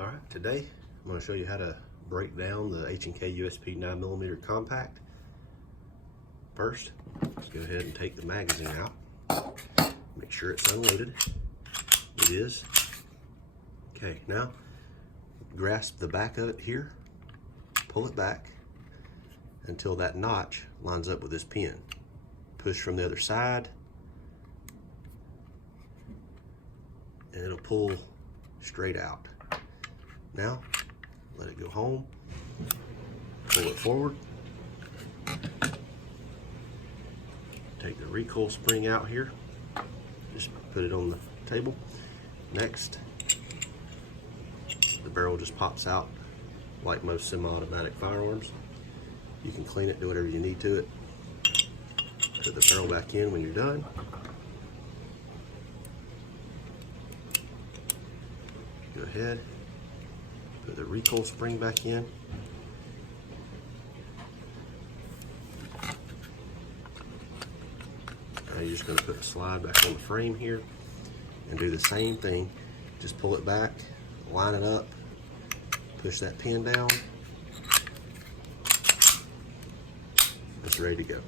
All right, today I'm going to show you how to break down the H&K USP 9mm compact. First, let's go ahead and take the magazine out. Make sure it's unloaded. It is. Okay, now grasp the back of it here, pull it back until that notch lines up with this pin. Push from the other side, and it'll pull straight out. Now, let it go home, pull it forward, take the recoil spring out here, just put it on the table. Next, the barrel just pops out like most semi-automatic firearms. You can clean it, do whatever you need to it. Put the barrel back in when you're done. Go ahead, put the recoil spring back in. Now you're just going to put a slide back on the frame here and do the same thing. Just pull it back, line it up, push that pin down. It's ready to go.